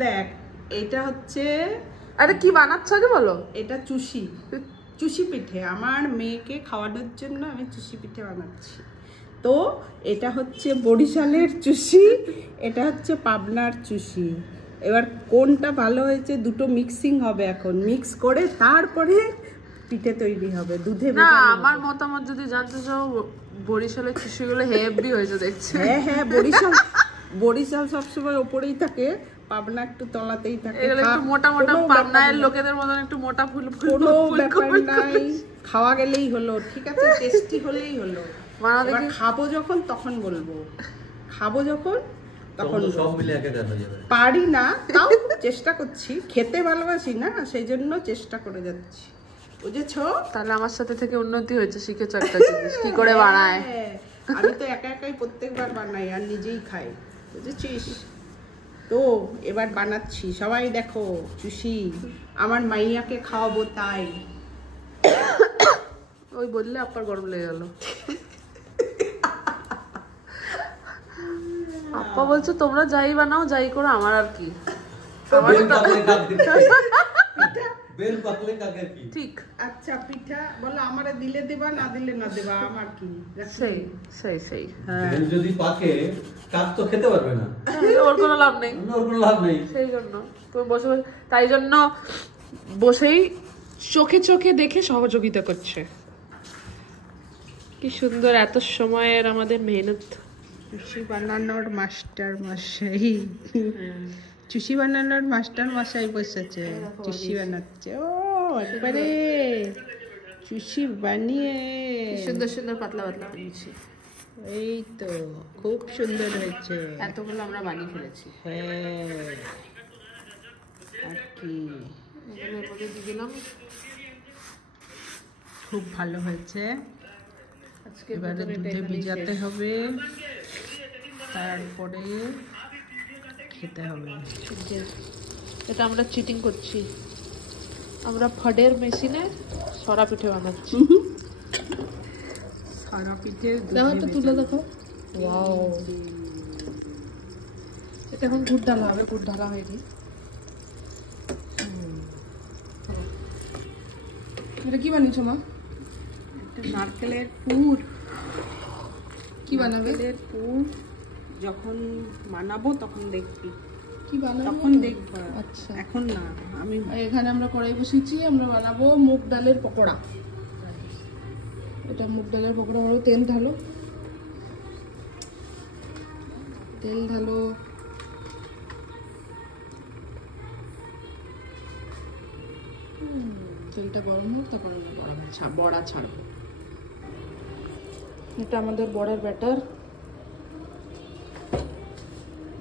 দেখ এটা হচ্ছে, আরে কি বানাচ্ছ আগে বলো। এটা চুষি পিঠে, আমার মেয়েকে খাওয়ানোর জন্য আমি চুষি পিঠে বানাচ্ছি। তো এটা হচ্ছে বরিশালের চুষি, এটা হচ্ছে পাবনার চুষি। এবার কোনটা ভালো হয়েছে দুটো মিক্সিং হবে, এখন মিক্স করে তারপরে পিঠে তৈরি হবে দুধে। না আমার মতামত যদি জানতে চাও, বরিশালের চুষিগুলো হেভি হয়েছে দেখছি। হ্যাঁ হ্যাঁ, বরিশাল সবসময় ওপরেই থাকে, পাবনা একটু তলাতেই থাকে। এগুলো একটু মোটা মোটা, পাবনার লোকেদের মতন একটু মোটা ফুল ফুল, কোনো ব্যাপার নাই, খাওয়া গেলেই হলো, ঠিক আছে, টেস্টি হলেই হলো। এবার খাবো যখন তখন বলবো, খাবো যখন তখন সব মিলে একে দেখা যাবে। পারি না, তাও চেষ্টা করছি, খেতে ভালোবাসি না সেই জন্য চেষ্টা করে যাচ্ছি, বুঝেছো? তাহলে আমার সাথে থেকে উন্নতি হয়েছে, শিখেছো একটা জিনিস কি করে বানায়। আমি তো একা একাই প্রত্যেকবার বানাই আর নিজেই খাই, বুঝেছিস? তো এবার বানাচ্ছি, সবাই দেখো চুষি, আমার মাইয়াকে খাওয়াবো তাই। ওই বললে আপার গরম লেগে গেল। আপা বলছে তোমরা যাই বানাও যাই করো, আমার আর কি। ঠিক আচ্ছা, পিঠা বলো আমারে দিলে দেবা, না দিলে না দেবা, আমার কি। সেই সেই সেই যদি পাকে কাক তো খেতে পারবে না, ওর কোনো লাভ নেই, ওর কোনো লাভ নেই। সেই জন্য তুমি বসে তাই জন্য বসেই চোখে চোখে দেখে সহযোগিতা করছে। কি সুন্দর এত সময়ের আমাদের মেহনত। চুষি বানানোর মাস্টার মশাই, চুষি বানানোর মাস্টার মশাই বসেছে, চুষি বানাচ্ছে। ও একবারে চুষি বানিয়ে সুন্দর সুন্দর পাতলা পাতলা বানিয়েছি। এই তো খুব সুন্দর হয়েছে, এতগুলো আমরা বানিয়ে ফেলেছি। হ্যাঁ আর কি, এগুলোর মধ্যে দিয়ে দিলাম। খুব ভালো হয়েছে। এবারে দুধে ভিজাতে হবে, তারপরে খেতে হবে। এটা আমরা চিটিং করছি, আমরা ফডের মেশিনে সরা পিঠে বানাচ্ছি। সারা পিঠে দেখো তো তুলে দেখো, ওয়াও। এটা এখন গুড় ঢালা হবে, গুড় ঢালা হয়নি। এটা কি বানিয়েছো মা? একটা নারকেলের পুর। কি বানাবে? নারকেলের পুর যখন বানাবো তখন দেখবি, কি বানাবো তখন দেখবা। আচ্ছা এখন না, আমি এখানে আমরা কড়াই বসিয়েছি, আমরা বানাবো মুগ ডালের পকোড়া। এটা মুগ ডালের পকোড়া হলো, তেল ঢালো, তেল ঢালো। তেলটা গরম হোক, তারপর আমরা বড়া ছাড়বো। এটা আমাদের বড়ার ব্যাটার,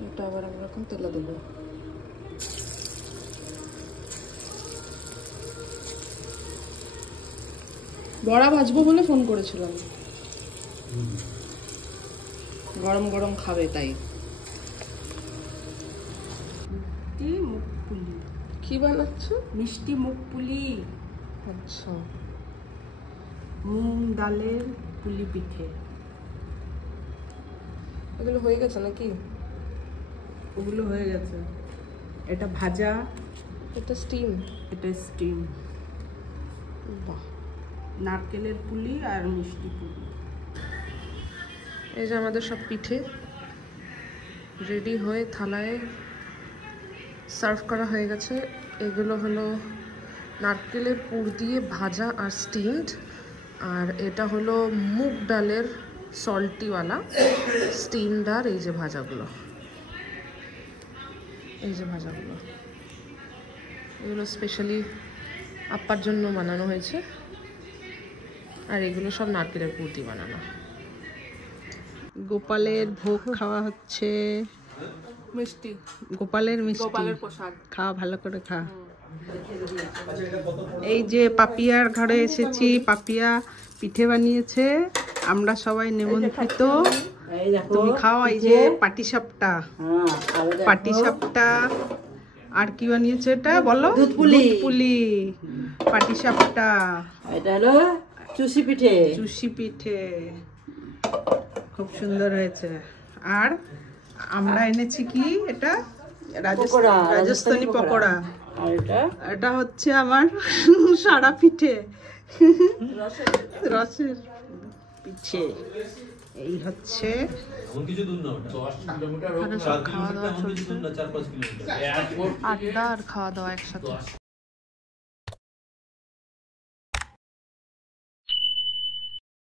এটা আবার আমরা এখন তেলে দেবো। বড়া ভাজবো বলে ফোন করেছিলাম, গরম গরম খাবে তাই। মুগ পুলি। কি বানাচ্ছ? মিষ্টি মুগ পুলি, আচ্ছা মুগ ডালের পুলি পিঠে। এগুলো হয়ে গেছে নাকি? ওগুলো হয়ে গেছে, এটা ভাজা, এটা স্টিম, এটা স্টিম। বাহ। নারকেলের পুলি আর মিষ্টি পুলি। এই যে আমাদের সব পিঠে রেডি হয়ে থালায় সার্ভ করা হয়ে গেছে। এগুলো হলো নারকেলের পুর দিয়ে ভাজা আর স্টিমড, আর এটা হলো মুগ ডালের সল্টিওয়ালা স্টিমড। আর এই যে ভাজাগুলো, এই যে ভাজাগুলো, এগুলো স্পেশালি আপ্পার জন্য বানানো হয়েছে। আর এগুলো সব নারকেলের পুর দিয়ে বানানো। গোপালের ভোগ খাওয়া হচ্ছে, মিষ্টি, গোপালের মিষ্টি, গোপালের প্রসাদ। খাওয়া, ভালো করে খা। এই যে পাপিয়ার ঘরে এসেছি, পাপিয়া পিঠে বানিয়েছে, আমরা সবাই নিমন্ত্রিত। তুমি খাও। এই যে পাটিসাপটা, পাটিসাপটা। আর কি বানিয়েছে এটা বলো? দুধ পুলি, পাটিসাপটা। এটা হলো চুষি পিঠে, চুষি পিঠে খুব সুন্দর হয়েছে। আর আমরা এনেছি কি, এটা পকোড়া, রাজস্থানি পকোড়া। আর এটা এটা হচ্ছে আমার সারা পিঠে, রসের পিঠে। এই হচ্ছে এমন কিছু দূর না ওটা। এখানে সব খাওয়া দাওয়া চলছে, 4-5 কিলোমিটার। আড্ডা আর খাওয়া দাওয়া একসাথে।